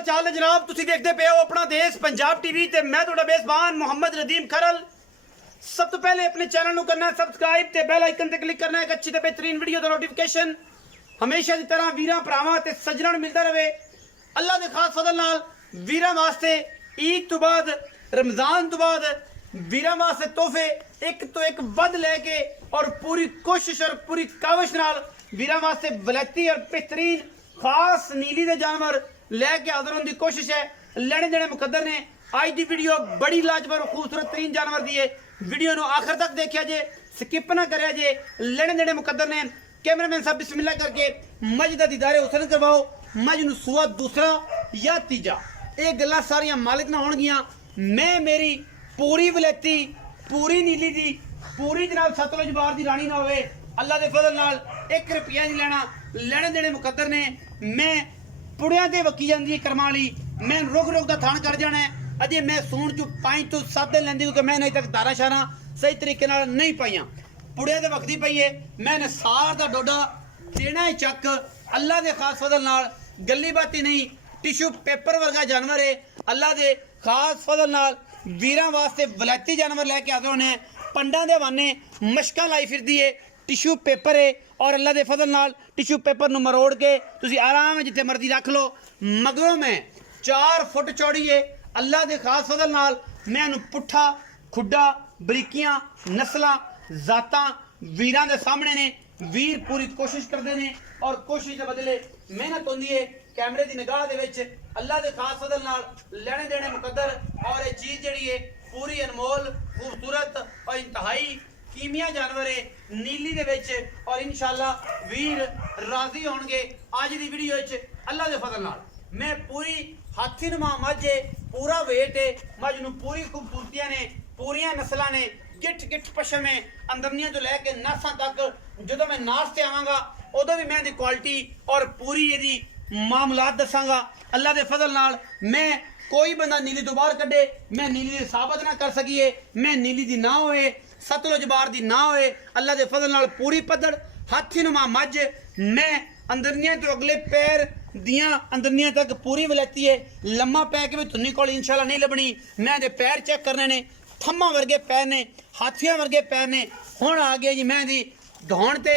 हाल चाल है जनाब। तुसी देखते पे हो अपना देश पंजाब टीवी ते मैं तुहाडा मेजबान मोहम्मद रदीम खरल। सब तो पहले अपने चैनल को करना है सबसक्राइब ते बेल आइकन ते क्लिक करना है एक अच्छी ते बेहतरीन वीडियो दा नोटिफिकेशन हमेशा की तरह वीरां भरावां ते सज्जणां नूं मिलता रहे। अल्लाह दे खास फजल नाल वीरां वास्ते ईद तो बाद रमजान तो बाद वीरां वास्ते तोहफे एक तो एक वध लेके और पूरी कोशिश और पूरी काविश नाल वीरां वास्ते वलैती और बेहतरीन खास नीली दे जानवर लैके हाजिर होने की कोशिश है। लेने देने मुकद्दर ने आज की वीडियो बड़ी लाजवाब खूबसूरत तरीन जानवर दी है। वीडियो नो आखिर तक देखिया जे, स्किप ना करिया जे। लेने देने मुकद्दर ने कैमरामैन साहब बिस्मिल्लाह करके मज दा दीदारे हुसन करवाओ। मज नूं सूआ दूसरा या तीजा ये गल्लां सारियां मालिक ना होणगियां। मैं मेरी पूरी वलैती पूरी नीली दी पूरी जनाब सतलुज बार दी रानी ना होवे अल्लाह दे फजल नाल 1 रुपया नहीं लेना। लेने देने मुकद्दर ने मैं पुड़िया ते वकी जाती है करम वाली मैं रुक रुक का थान कर जाना है। अजे मैं सूण चू 5 तो 7 दिन लेंदी क्योंकि मैं अजे तक दारा शारा सही तरीके नाल नहीं पाइया। पुड़िया ते वकदी पई है मैंने सार का डोडा देना है चक अल्लाह के खास फजल नाल गली बाती नहीं टिशू पेपर वर्गा जानवर है। अल्लाह के खास फजल नाल वीरां वास्ते वलैती जानवर लैके आते होने पंडा दे वाने मशका लाई फिरदी है टिशू पेपर है और अल्लाह के फजल नाल टिशू पेपर नूं मरोड़ के तुसी आराम है जिथे मर्जी रख लो। मगरों में 4 फुट चौड़ी है अल्लाह के खास फजल नाल मैं इहनूं पुट्ठा खुड्डा बरीकियां नस्लां जातां वीरां दे सामने ने। वीर पूरी कोशिश करते हैं और कोशिश के बदले मेहनत होंदी है कैमरे की निगाह दे विच अल्लाह के खास फजल नाल लेने देने मुकद्दर और ये चीज़ जिहड़ी है पूरी अनमोल खूबसूरत और इंतहाई कीमिया जानवर है नीली दे विच और इंशाअल्लाह वीर राजी होणगे आज दी वीडियो विच अल्लाह दे फजल नाल। मैं पूरी हाथी नुमा मझ है पूरा वेट है मझ नूं पूरी खूबसूरतियां ने पूरियां नस्लां ने गिठ गिठ पशम है अंदरनियां तो लैके नासां तक जो मैं नास ते आवांगा उदों भी मैं दी क्वालिटी और पूरी इहदी मामलात दसांगा अल्लाह दे फजल नाल। मैं कोई बंदा नीली तो बाहर कड्डे मैं नीली दी साबित ना कर सकीए मैं नीली दी ना होए सतलुज बार दी ना होए अल्लाह दे फजल नाल पूरी पद्धड़ हाथी नुमा मझ मैं अंदरनियां तो अगले पैर दियां अंदरनियां तक पूरी वलैती है। लम्मा पै के भी तुन्नी कोल इंशाल्लाह नहीं लभनी। मैं दे पैर चेक करने ने थम्मा वर्गे पैर ने हाथियां वर्गे पैर ने। हुण आ गया जी मैं दी धौण ते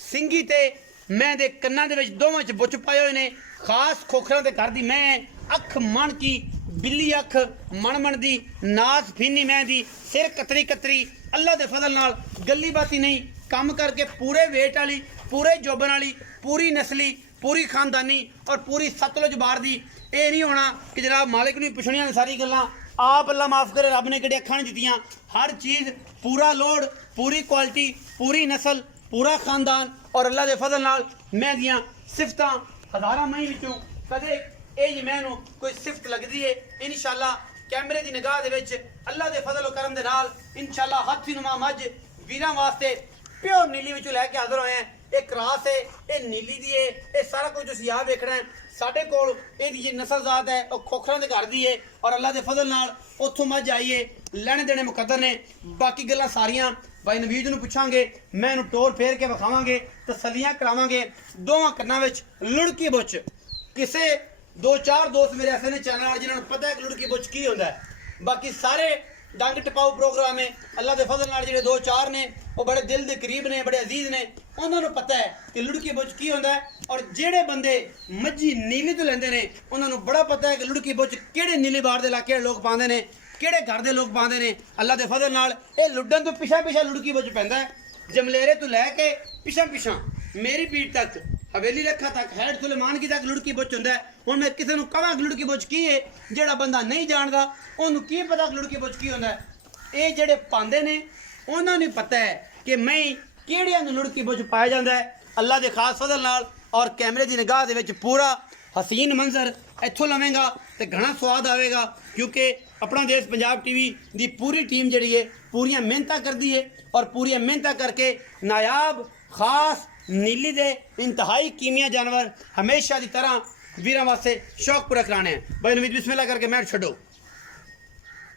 सिंगी ते मैं दे कन्नां दे विच दोवां च बुच पाए हुए ने खास खोखरां ते घर दी मैं अख मण की बिल्ली अख मण मण दी नास फीनी मैं दी सिर कतरी कतरी अल्लाह दे फजल नाल गली बाती नहीं काम करके पूरे वेट वाली पूरे जोबन वाली पूरी नस्ली पूरी खानदानी और पूरी सतलुज बार दी। ये नहीं होना कि जनाब मालिक नूं पुछणियां सारी गल्लां आप अल्लाह माफ़ करे रब ने किहड़ी अखां नहीं दित्तियां। हर चीज़ पूरा लोड पूरी क्वालिटी पूरी नस्ल पूरा खानदान और अल्लाह के फजल नाल मैं दियां सिफतां हज़ारां मई विचों कदे ये मैनू कोई सिफत लगती है इंशाअल्लाह कैमरे की निगाह दे विच अल्लाह के फजल और करम दे नाल इंशाअल्लाह हाथी नुमा मझ वीरां वास्ते प्योर नीली विचों लैके हाज़र होए हैं। ये क्रास है ये नीली दी है ये सारा कुछ तुसीं आ वेखना है। साडे कोल इहदी जी नस्ल जात है और खोखरां दे घर दी है और अल्लाह के फजल नाल उत्थों मझ आई है लेने देने मुकद्दर ने। बाकी गल्लां सारियां भाई नवीद नूं पुछांगे मैं इहनूं टोर फेर के विखावांगे तसल्लियां करावांगे। दोवां कन्नां विच लुड़की बुच किसे 2-4 दोस्त मेरे ऐसे ने चैनल जिन्होंने पता है कि लुड़की बुच की होंदा है। बाकी सारे डंग टपाऊ प्रोग्राम है अल्लाह के फजल नाल जिहड़े 2-4 ने वो बड़े दिल के करीब ने बड़े अजीज ने उन्होंने पता है कि लुड़की बुच की होंदा है। और जेड़े बंदे मज्जी नीली तो लेंदे ने उन्होंने बड़ा पता है कि लुड़की बुच किहड़े नीली बार दे इलाके लोग पांदे ने किहड़े घर दे लोग पांदे ने। अल्लाह के फजल नाल ये लुड्डन तो पिछा पिछा लुड़की बुच पैंदा है जमलेरे तो लैके पिछा पिछा मेरी पीठ तक हवेली रखा तक हैड सुलेमान की तक लुड़की बुच होंदा है। हुण मैं किसी नूं कहां कि लुड़की बुच की है जेड़ा बंदा नहीं जानदा उन्होंने की पता कि लुड़की बुच की होंदा है। ये जेड़े पांदे ने उन्होंने पता है कि मैं किहड़ियां नूं लुड़की बुच पाया जांदा है अल्लाह के खास फजल नाल। और कैमरे की निगाह दे विच पूरा हसीन मंजर इत्थों लवेंगा तो घना स्वाद आएगा क्योंकि अपना देश पंजाब टीवी की पूरी टीम जिहड़ी है पूरियां मेहनत करती है और पूरियां मेहनत करके नायाब खास नीली दे इंतहाई कीमिया जानवर हमेशा की तरह वीरां वास्ते शौक पूरा कराने हैं। भाई नवीद बिस्मिल्लाह करके मैं छड्डो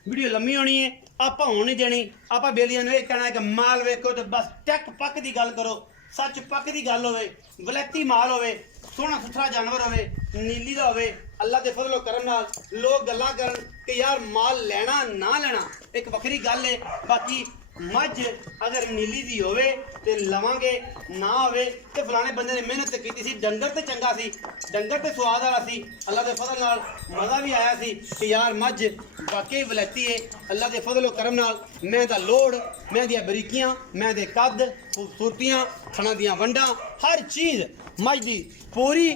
वीडियो लम्मी होनी है आपां होण नहीं देनी। आपां बेलियां नूं कहना है कि माल वेखो तो बस टक पक की गल करो सच पक की गल होवे वलैती माल होवे सोहना सुथरा जानवर होवे नीली दा होवे ਅੱਲਾ ਦੇ ਫਜ਼ਲ ਕਰਮ ਨਾਲ ਲੋਕ ਗੱਲਾਂ ਕਰਨ ਕਿ ਯਾਰ ਮਾਲ ਲੈਣਾ ਨਾ ਲੈਣਾ ਇੱਕ ਵੱਖਰੀ ਗੱਲ ਹੈ ਬਾਕੀ ਮੱਝ ਅਗਰ ਨੀਲੀ ਦੀ ਹੋਵੇ ਤੇ ਲਵਾਂਗੇ ਨਾ ਹੋਵੇ ਤੇ ਫਲਾਣੇ ਬੰਦੇ ਨੇ ਮਿਹਨਤ ਤੇ ਕੀਤੀ ਸੀ ਡੰਗਰ ਤੇ ਚੰਗਾ ਸੀ ਡੰਗਰ ਤੇ ਸਵਾਦ ਵਾਲਾ ਸੀ ਅੱਲਾ ਦੇ ਫਜ਼ਲ ਨਾਲ ਮਜ਼ਾ ਵੀ ਆਇਆ ਸੀ ਕਿ ਯਾਰ ਮੱਝ ਵਾਕਈ ਵਲੈਤੀ ਹੈ ਅੱਲਾ ਦੇ ਫਜ਼ਲ ਕਰਮ ਨਾਲ ਮੈਂ ਦਾ ਲੋੜ ਮੈਂ ਦੀਆਂ ਬਰੀਕੀਆਂ ਮੈਂ ਦੇ ਕੱਦ ਖੂਬਸੂਰਤੀਆਂ ਥਣਾ ਦੀਆਂ ਵੰਡਾਂ ਹਰ ਚੀਜ਼ ਮੱਝ ਦੀ ਪੂਰੀ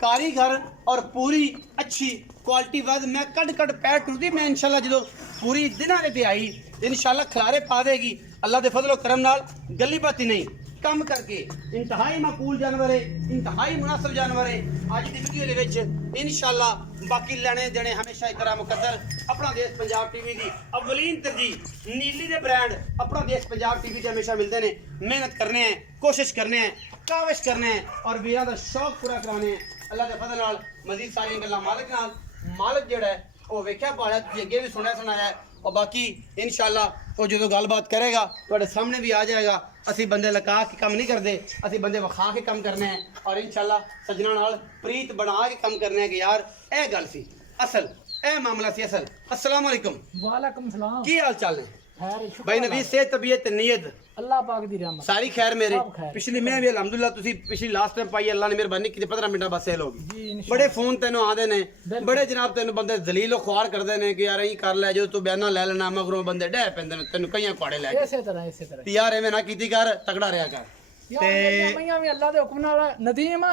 ਕਾਰੀਗਰ ਔਰ ਪੂਰੀ ਅੱਛੀ ਕੁਆਲਿਟੀ ਵੱਧ ਮੈਂ ਕੱਢ ਪੈਰ ਟੁਰਦੀ ਮੈਂ ਇਨਸ਼ਾਅੱਲਾ ਜਦੋਂ ਪੂਰੀ ਦਿਨਾਂ ਦੇ ਤੇ ਆਈ ਇਨਸ਼ਾਅੱਲਾ ਖਲਾਰੇ ਪਾ ਦੇਗੀ ਅੱਲਾ ਦੇ ਫਜ਼ਲ ਕਰਮ ਨਾਲ ਗੱਲੀ ਬਾਤੀ ਨਹੀਂ ਕੰਮ ਕਰਕੇ ਇੰਤਹਾਈ ਮਾਕੂਲ ਜਾਨਵਰ ਹੈ ਇੰਤਹਾਈ ਮੁਨਾਸਬ ਜਾਨਵਰ ਹੈ ਅੱਜ ਦੀ ਵੀਡੀਓ ਦੇ ਵਿੱਚ ਇਨਸ਼ਾਅੱਲਾ ਬਾਕੀ ਲੈਣੇ ਦੇਣੇ ਹਮੇਸ਼ਾ ਇਕਰਾ ਮੁਕੱਦਰ ਆਪਣਾ ਦੇਸ਼ ਪੰਜਾਬ ਟੀਵੀ ਦੀ ਅਵਲੀਨ ਤਰਜੀਹ ਨੀਲੀ ਦੇ ਬ੍ਰਾਂਡ ਆਪਣਾ ਦੇਸ਼ ਪੰਜਾਬ ਟੀਵੀ ਤੇ ਹਮੇਸ਼ਾ ਮਿਲਦੇ ਨੇ ਮਿਹਨਤ ਕਰਨੇ ਹੈ ਕੋਸ਼ਿਸ਼ ਕਰਨੇ ਹੈ ਕਾਵਿਸ਼ ਕਰਨੇ ਹੈ ਔਰ ਵੀਰਾਂ ਦਾ ਸ਼ੌਕ ਪੂਰਾ ਕਰਾਣੇ ਹੈ ਅੱਲਾ ਦੇ ਫਜ਼ਲ ਨਾਲ ਮਜ਼ੀਦ ਸਾਰੀਆਂ ਗੱਲਾਂ ਮਾਲਕ ਜਿਹੜਾ ਹੈ ਉਹ ਵੇਖਿਆ ਪਾਲਿਆ ਤੁਸੀਂ ਅੱਗੇ ਵੀ ਸੁਣਾਇਆ ਹੈ और बाकी इंशाल्लाह वो जो गलबात करेगा तो सामने भी आ जाएगा असी बंदे लका के कम नहीं करते असी बंदे विखा के कम करने हैं और इंशाल्लाह सजना नाल प्रीत बना के कम करने हैं कि यार ए गल सी असल ए मामला सी असल अस्सलाम वालेकुम वालेकुम सलाम की हाल चाल है खैर शुक्र भाई नबी सेहत तबीयत नीयत अल्लाह पाक दी रहमत सारी खैर मेरे सब खैर। पिछली मैं भी अल्हम्दुलिल्लाह तुसी पिछली लास्ट टाइम पाई अल्लाह ने मेहरबानी की 15 मिनट बाद सेल होगी जी इंशाल्लाह। बड़े फोन तेनों आदे ने बिल्कुल। बड़े जनाब तेनों बंदे दलील ख्वार करदे ने कि यार यही कर ले जो तू बयाना ले लेना मगरों बंदे डह पैंदे ने तेनों कईयां कुआड़े ले इसे तरह ते यार एवें ना कीती कर तगड़ा रहा कर यार मेरियां मईयां भी अल्लाह दे हुक्म नाल नदीम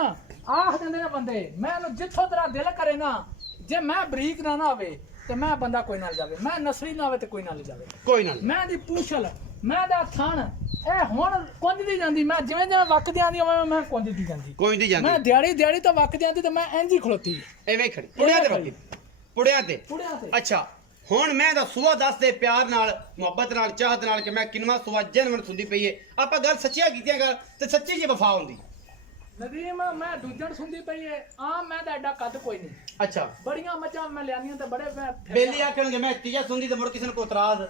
आख दिंदे ने बंदे मैं जिथों तेरा दिल करे ना जे मैं बरीक ना होवे ते मैं बंदा कोई ना जावे मैं नसली ना होवे ते कोई ना ले जावे कोई ना मैं दी पूछल मैं दा थण ए हुण कुंजदी जांदी मैं जिवें जिवें वक्कदी आंदी उवें मैं कुंजदी जांदी कोई नहीं मैं जांदी दिहाड़ी तो वक्कदी आंदी ते मैं इंज ही खलोती एवें खड़ी पुड़िया ते बाकी पुड़िया ते पुड़िया ते अच्छा ਹੁਣ ਮੈਂ ਦਾ ਸੁਆ ਦੱਸ ਦੇ ਪਿਆਰ ਨਾਲ ਮੁਹੱਬਤ ਨਾਲ ਚਾਹਤ ਨਾਲ ਕਿ ਮੈਂ ਕਿੰਨਾ ਸੁਆ ਜਨਮਨ ਸੁਣਦੀ ਪਈ ਏ ਆਪਾਂ ਗੱਲ ਸੱਚੀਆਂ ਕੀਤੀਆਂ ਗੱਲ ਤੇ ਸੱਚੀ ਜੀ ਵਫਾ ਹੁੰਦੀ ਨਦੀਮ ਮੈਂ ਦੂਜਣ ਸੁਣਦੀ ਪਈ ਏ ਆ ਮੈਂ ਤਾਂ ਐਡਾ ਕੱਦ ਕੋਈ ਨਹੀਂ ਅੱਛਾ ਬੜੀਆਂ ਮੱਝਾਂ ਮੈਂ ਲਿਆਂਦੀਆਂ ਤੇ ਬੜੇ ਮੈਂ ਬੇਲੀ ਆਖਣਗੇ ਮੈਂ ਤੀਜਾ ਸੁਣਦੀ ਤੇ ਮੁੜ ਕਿਸੇ ਨੂੰ ਕੋਈ ਇਤਰਾਜ਼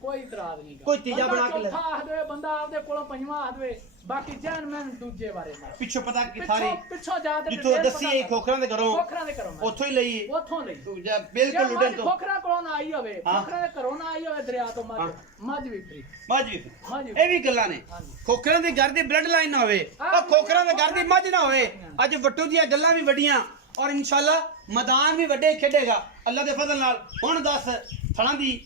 ਕੋਈ ਇਤਰਾਜ਼ ਨਹੀਂ ਕੋਈ ਤੀਜਾ ਬਣਾ ਕੇ ਲੈ ਚੌਥਾ ਆਖ ਦੇਵੇ ਬੰਦਾ ਆਪਦੇ ਕੋਲੋਂ ਪੰਜਵਾਂ ਆਖ ਦੇਵੇ ਬਾਕੀ ਜਨ ਮੈਂ ਦੂਜੇ ਬਾਰੇ ਨਾ ਪਿੱਛੋਂ ਪਤਾ ਕਿ ਸਾਰੀ ਪਿੱਛੋਂ ਜਾ ਤੇ ਜਿੱਥੋਂ ਦੱਸੀ ਇਹ ਖੋਖਰਾਂ ਦੇ ਘਰੋਂ ਖੋਖਰਾਂ ਦੇ ਘਰੋਂ ਮੈਂ ਉੱਥੋਂ ਹੀ ਲਈ ਉੱਥੋਂ ਲਈ ਤੂੰ ਜਾ ਬਿਲਕੁਲ ਲੁੱਟਣ ਤੋਂ ਖੋਖਰਾਂ ਕੋਲੋਂ ਨਾ ਆਈ ਹੋਵੇ ਹਾਂ। ਖੋਖਰਾਂ ਦੇ ਘਰੋਂ ਨਾ ਆਈ ਹੋਵੇ ਦਰਿਆ ਤੋਂ ਹਾਂ। ਮੱਝ ਵੀ ਫਰੀ ਮੱਝ ਵੀ ਮੱਝ ਵੀ ਇਹ ਵੀ ਗੱਲਾਂ ਨੇ ਹਾਂਜੀ। ਖੋਖਰਾਂ ਦੇ ਘਰ ਦੀ ਬਲੱਡ ਲਾਈਨ ਨਾ ਹੋਵੇ ਉਹ ਖੋਖਰਾਂ ਦੇ ਘਰ ਦੀ ਮੱਝ ਨਾ ਹੋਵੇ ਅੱਜ ਵੱਟੂ ਦੀਆਂ ਗੱਲਾਂ ਵੀ ਵੱਡੀਆਂ ਔਰ ਇਨਸ਼ਾਅੱਲਾ ਮੈਦਾਨ ਵੀ ਵੱਡੇ ਖੇਡੇਗਾ ਅੱਲਾ ਦੇ ਫਜ਼ਲ ਨਾਲ ਹੁਣ ਦੱਸ ਥਣਾ ਦੀ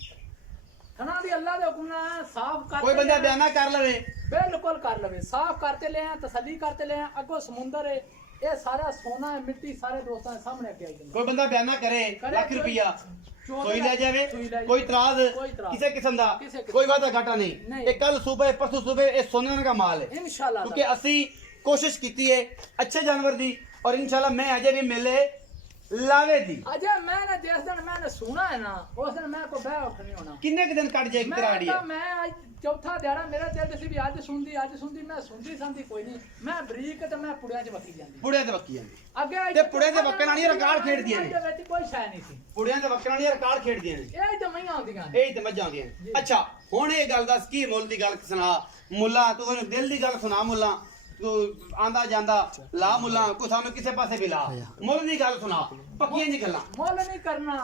ਥਣਾ ਦੀ ਅੱਲਾ ਦੇ ਹੁਕਮ ਨਾਲ ਸਾਫ਼ ਕਰ ਕੋਈ ਬੰਦਾ ਬਿਆਨਾ ਕਰ ਲਵੇ बिल्कुल कर लवे साफ करते ले तसल्ली करते ले अगो समुंदर है ये सारा सोना है मिट्टी सारे दोस्तों के सामने आके आई ਕੋਈ ਬੰਦਾ ਬਿਆਨਾ ਕਰੇ ਲੱਖ ਰੁਪਈਆ ਸੋਈ ਲੈ ਜਾਵੇ ਕੋਈ ਇਤਰਾਜ਼ ਕਿਸੇ ਕਿਸਮ ਦਾ ਕੋਈ ਵਾਦਾ ਘਾਟਾ ਨਹੀਂ ਇਹ ਕੱਲ ਸੂਬੇ ਪਰਸੋਂ ਸੂਬੇ ਇਹ ਸੋਨੇ ਦਾ ਮਾਲ ਹੈ इंशाल्लाह ਕਿਉਂਕਿ ਅਸੀਂ ਕੋਸ਼ਿਸ਼ ਕੀਤੀ ਹੈ ਅੱਛੇ ਜਾਨਵਰ ਦੀ ਔਰ ਇਨਸ਼ਾਅੱਲਾ ਮੈਂ ਅਜੇ ਵੀ ਮਿਲੇ ਲਾਵੇ ਦੀ अजय मैं ना जिस दिन मैंने सुना है ना उस दिन मैं को बह उठ नहीं होना ਕਿੰਨੇ ਕੁ ਦਿਨ ਕੱਢ ਜਾਏਗੀ ਤੇਰਾ ਆਈਡੀਆ मैं आज चौथा दिहाड़ा मेरा दिल सी भी आज सुनदी मैं सुनदी संदी कोई नहीं मैं बरीक ते मैं पुड़िया च वकी जांदी ਪੁੜਿਆਂ ਤੇ ਬੱਕੀਆਂ ਨੇ अगे ਤੇ ਪੁੜਿਆਂ ਦੇ ਵਕਣ ਵਾਲੀਆਂ ਰਿਕਾਰਡ ਖੇਡਦੀਆਂ ਨੇ ਵਿੱਚ ਕੋਈ ਸ਼ੈ ਨਹੀਂ ਸੀ ਪੁੜਿਆਂ ਦੇ ਵਕਣ ਵਾਲੀਆਂ ਰਿਕਾਰਡ ਖੇਡਦੀਆਂ ਨੇ ਇਹ ਤੇ ਮਈਆਂ ਆਉਂਦੀਆਂ ਇਹ ਤੇ ਮੱਝਾਂ ਆਉਂਦੀਆਂ ਨੇ ਅੱਛਾ ਹੁਣ ਇਹ ਗੱਲ ਦੱਸ ਕੀ ਮੁੱਲ ਦੀ ਗੱਲ ਸੁਣਾ ਮੁੱਲਾ ਤੂੰ ਮੈਨੂੰ ਦਿਲ ਦੀ ਗੱਲ ਸੁਣਾ ਮੁੱਲਾ ਤੂੰ ਆਂਦਾ ਜਾਂਦਾ ਲਾ ਮੁੱਲਾ ਕੋਈ ਸਾਨੂੰ ਕਿਸੇ ਪਾਸੇ ਵੀ ਲਾ ਮੁੱਲ ਦੀ ਗੱਲ ਸੁਣਾ ਪੱਕੀਆਂ ਜੀ ਗੱਲਾਂ ਮੁੱਲ ਨਹੀਂ ਕਰਨਾ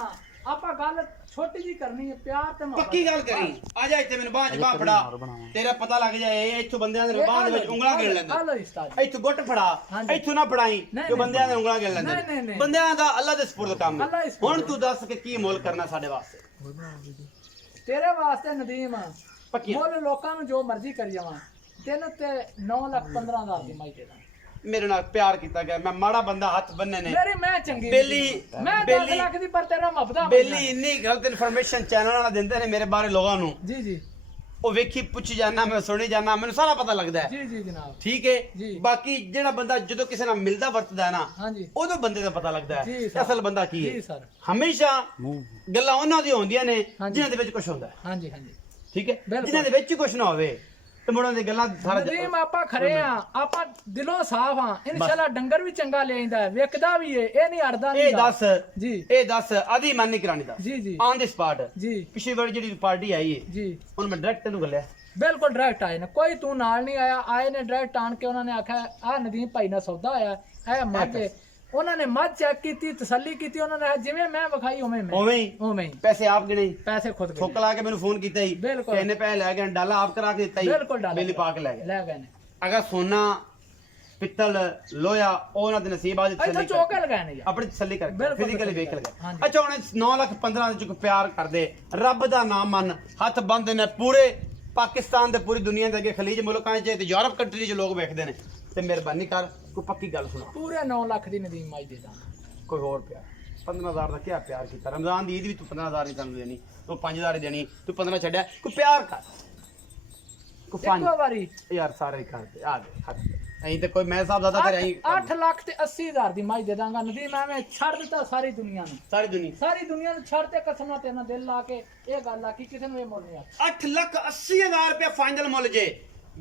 ਆਪਾਂ ਗੱਲ ਛੋਟੀ ਜੀ ਕਰਨੀ ਹੈ ਪਿਆਰ ਤੇ ਮੁਹੱਬਤ ਪੱਕੀ ਗੱਲ ਕਰੀ ਆ ਜਾ ਇੱਥੇ ਮੈਨੂੰ ਬਾਂਹ ਚ ਬਾਂਹ ਫੜਾ ਤੇਰਾ ਪਤਾ ਲੱਗ ਜਾਏ ਇਹ ਇੱਥੋਂ ਬੰਦਿਆਂ ਦੇ ਬਾਂਹ ਦੇ ਵਿੱਚ ਉਂਗਲਾਂ ਗਿਣ ਲੈਂਦੇ ਹਲੋ ਉਸਤਾਦ ਇੱਥੋਂ ਗੁੱਟ ਫੜਾ ਇੱਥੋਂ ਨਾ ਫੜਾਈ ਜੋ ਬੰਦਿਆਂ ਦੇ ਉਂਗਲਾਂ ਗਿਣ ਲੈਂਦੇ ਬੰਦਿਆਂ ਦਾ ਅੱਲਾ ਦੇ ਸਪੁਰਦ ਕੰਮ ਹੈ ਹੁਣ ਤੂੰ ਦੱਸ ਕਿ ਕੀ ਮੁੱਲ ਕਰਨਾ ਸਾਡੇ ਵਾਸਤੇ ਤੇਰੇ ਵਾਸਤੇ ਨਦੀਮ ਪੱਕੀ ਮੁੱਲ ਲੋਕਾਂ ਨੂੰ ਜੋ ਮਰਜ਼ੀ ਕਰੀ ਜਾਵਾਂ ਤੈਨੂੰ ਤੇ 9,15,000 ਦੀ ਮਾਈ ਦੇ ਦਾਂ ਮੇਰੇ ਨਾਲ ਪਿਆਰ ਕੀਤਾ ਗਿਆ ਮੈਂ ਮਾੜਾ ਬੰਦਾ ਹੱਥ ਬੰਨੇ ਨੇ ਮੇਰੀ ਮੈਂ ਚੰਗੀ ਬੇਲੀ ਮੈਂ 10 ਲੱਖ ਦੀ ਪਰ ਤੇਰਾ ਮਫਦਾ ਬੇਲੀ ਇੰਨੀ ਗਲਤ ਇਨਫੋਰਮੇਸ਼ਨ ਚੈਨਲ ਵਾਲਾ ਦਿੰਦੇ ਨੇ ਮੇਰੇ ਬਾਰੇ ਲੋਕਾਂ ਨੂੰ ਜੀ ਜੀ ਉਹ ਵੇਖੀ ਪੁੱਛੀ ਜਾਣਾ ਮੈਂ ਸੁਣੀ ਜਾਣਾ ਮੈਨੂੰ ਸਾਰਾ ਪਤਾ ਲੱਗਦਾ ਹੈ ਜੀ ਜੀ ਜਨਾਬ ਠੀਕ ਹੈ ਜੀ। ਬਾਕੀ ਜਿਹੜਾ ਬੰਦਾ ਜਦੋਂ ਕਿਸੇ ਨਾਲ ਮਿਲਦਾ ਵਰਤਦਾ ਹੈ ਨਾ ਹਾਂਜੀ ਉਦੋਂ ਬੰਦੇ ਦਾ ਪਤਾ ਲੱਗਦਾ ਜੀ ਹੈ ਸਰ। ਅਸਲ ਬੰਦਾ ਕੀ ਜੀ ਹੈ ਸਰ ਹਮੇਸ਼ਾ ਗੱਲਾਂ ਉਹਨਾਂ ਦੀਆਂ ਹੁੰਦੀਆਂ ਨੇ ਹਾਂਜੀ। ਜਿਨ੍ਹਾਂ ਦੇ ਵਿੱਚ ਕੁਝ ਹੁੰਦਾ ਹੈ ਹਾਂਜੀ ਹਾਂਜੀ ਠੀਕ ਹੈ ਬਿਲਕੁਲ। ਜਿਨ੍ਹਾਂ ਦੇ ਵਿੱਚ ਕੁਝ ਨਾ ਹੋਵੇ ਤੇ ਮੁੜਾਂ ਦੀ ਗੱਲਾਂ ਸਾਰਾ ਨਦੀਮ ਆਪਾਂ ਖਰੇ ਆ ਆਪਾਂ ਦਿਲੋਂ ਸਾਫ ਆ ਇਨਸ਼ਾਅੱਲਾ ਡੰਗਰ ਵੀ ਚੰਗਾ ਲਿਆਂਦਾ ਵੇਖਦਾ ਵੀ ਏ ਇਹ ਨਹੀਂ ਅੜਦਾ ਨਹੀਂ ਇਹ ਦੱਸ ਜੀ ਇਹ ਦੱਸ ਆਦੀ ਮਨ ਨਹੀਂ ਕਰਾਣੀ ਦਾ ਜੀ ਜੀ ਔਨ ਦੀ ਸਪਾਟ ਜੀ ਪਿਛਲੀ ਵਾਰ ਜਿਹੜੀ ਪਾਰਟੀ ਆਈ ਹੈ ਜੀ ਹੁਣ ਮੈਂ ਡਾਇਰੈਕਟ ਤੈਨੂੰ ਗੱਲਿਆ ਬਿਲਕੁਲ ਡਾਇਰੈਕਟ ਆਏ ਨੇ ਕੋਈ ਤੂੰ ਨਾਲ ਨਹੀਂ ਆਇਆ ਆਏ ਨੇ ਡਾਇਰੈਕਟ ਆਣ ਕੇ ਉਹਨਾਂ ਨੇ ਆਖਿਆ ਆ ਨਦੀਮ ਭਾਈ ਨਾਲ ਸੌਦਾ ਆਇਆ ਇਹ ਮੱਝ ਉਹਨਾਂ ਨੇ ਮੱਝ ਚੈੱਕ ਕੀਤੀ, ਤਸੱਲੀ ਕੀਤੀ, ਉਹਨਾਂ ਨੇ ਜਿਵੇਂ ਮੈਂ ਵਿਖਾਈ ਉਵੇਂ ਉਵੇਂ ਹੀ ਪੈਸੇ ਆਪ ਗਿਣੇ, ਪੈਸੇ ਖੁਦ ਗਏ, ਠੋਕ ਲਾ ਕੇ ਮੈਨੂੰ ਫੋਨ ਕੀਤਾ ਜੀ, ਬਿਲਕੁਲ। ਇਹਨੇ ਪੈਸੇ ਲੈ ਗਏ, ਡਾਲਾ ਆਪ ਕਰਾ ਕੇ ਦਿੱਤਾ ਜੀ, ਬਿਲਕੁਲ ਡਾਲਾ ਬਿੱਲ ਪਾ ਕੇ ਲੈ ਗਏ। ਲੈ ਗਏ ਨੇ। ਅਗਰ ਸੋਨਾ ਪਿੱਤਲ ਲੋਹਾ ਉਹ ਉਹਨਾਂ ਦੇ ਨਸੀਬ ਆ, ਇੱਥੇ ਚੋਕੇ ਲਗਾਏ ਨੇ ਯਾਰ, ਆਪਣੀ ਤਸੱਲੀ ਕਰਕੇ ਬਿਲਕੁਲ ਫਿਜ਼ੀਕਲੀ ਵੇਖ ਲਗੇ। ਹਾਂਜੀ। ਅੱਛਾ ਹੁਣ 9,15,000 ਦੇ ਚੁੱਕ ਪਿਆਰ ਕਰਦੇ, ਰੱਬ ਦਾ ਨਾਮ ਮੰਨ, ਹੱਥ ਬੰਨਦੇ ਨੇ ਪੂਰੇ ਪਾਕਿਸਤਾਨ ਦੇ, ਪੂਰੀ ਦੁਨੀਆ ਦੇ ਅੱਗੇ, ਖਲੀਜ ਮੁਲਕਾਂ 'ਚ ਤੇ ਯੂਰਪ ਕੰਟਰੀ 'ਚ ਲੋਕ ਵੇਖਦੇ ਨੇ, ਤੇ ਮਿਹਰਬਾਨੀ ਕਰ ਕੋਈ ਪੱਕੀ ਗੱਲ ਸੁਣਾ, ਪੂਰੇ 9 ਲੱਖ ਦੀ ਨਦੀਮ ਮਾਈ ਦੇ ਦਾਂ। ਕੋਈ ਹੋਰ ਪਿਆਰ 15,000 ਦਾ ਕੀ ਪਿਆਰ ਕੀਤਾ, ਰਮਜ਼ਾਨ ਦੀ ਈਦ ਵੀ ਤੂੰ 15,000 ਨਹੀਂ ਤੈਨੂੰ ਦੇਣੀ, ਤੂੰ 5,000 ਦੇਣੀ, ਤੂੰ 15 ਛੱਡਿਆ, ਕੋਈ ਪਿਆਰ ਕਰ, ਕੋਈ ਇੱਕੋ ਵਾਰੀ ਯਾਰ ਸਾਰੇ ਹੀ ਕਰਦੇ ਆ ਦੇ ਹੱਥ ਅਹੀਂ ਤੇ ਕੋਈ ਮੈਂ ਸਾਹਿਬ ਦਾਦਾ ਤੇ ਅਹੀਂ 8 ਲੱਖ ਤੇ 80,000 ਦੀ ਮਾਈ ਦੇ ਦਾਂਗਾ ਨਦੀਮ, ਐਵੇਂ ਛੱਡ ਦਿੱਤਾ ਸਾਰੀ ਦੁਨੀਆ ਨੂੰ, ਸਾਰੀ ਦੁਨੀਆ ਨੂੰ ਛੱਡ ਤੇ ਕਸਮਾਂ ਤੇ ਨਾ ਦਿਲ ਲਾ ਕੇ ਇਹ ਗੱਲ ਆ ਕਿ ਕਿਸੇ ਨੂੰ ਇਹ ਮੁੱਲ ਨਹੀਂ ਆ। 8,80,000 ਰੁਪਏ ਫਾਈਨਲ ਮੁੱਲ ਜੇ,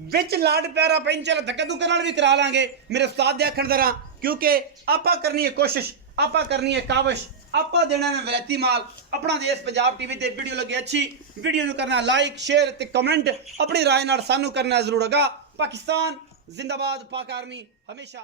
ਵਿੱਚ ਲਾਡ ਪਿਆਰਾ ਪੈਂਚਲ ਧੱਕੇ ਧੁੱਕੇ ਨਾਲ ਵੀ ਕਰਾ ਲਾਂਗੇ ਮੇਰੇ ਉਸਤਾਦ ਦੇ ਆਖਣ ਦਰਾਂ, ਕਿਉਂਕਿ ਆਪਾਂ ਕਰਨੀ ਹੈ ਕੋਸ਼ਿਸ਼, ਆਪਾਂ ਕਰਨੀ ਹੈ ਕਾਵਿਸ਼, ਆਪਾਂ ਦੇਣਾ ਹੈ ਵੈਰਾਈਟੀ ਮਾਲ। ਆਪਣਾ ਦੇਸ਼ ਪੰਜਾਬ ਟੀਵੀ ਤੇ ਵੀਡੀਓ ਲੱਗੇ ਅੱਛੀ, ਵੀਡੀਓ ਨੂੰ ਕਰਨਾ ਲਾਈਕ ਸ਼ੇਅਰ ਤੇ ਕਮੈਂਟ, ਆਪਣੀ ਰਾਏ ਨਾਲ ਸਾਨੂੰ ਕਰਨਾ ਜ਼ਰੂਰ ਹੈਗਾ। ਪਾਕਿਸਤਾਨ ਜ਼ਿੰਦਾਬਾਦ, ਪਾਕ ਆਰਮੀ ਹਮੇਸ਼ਾ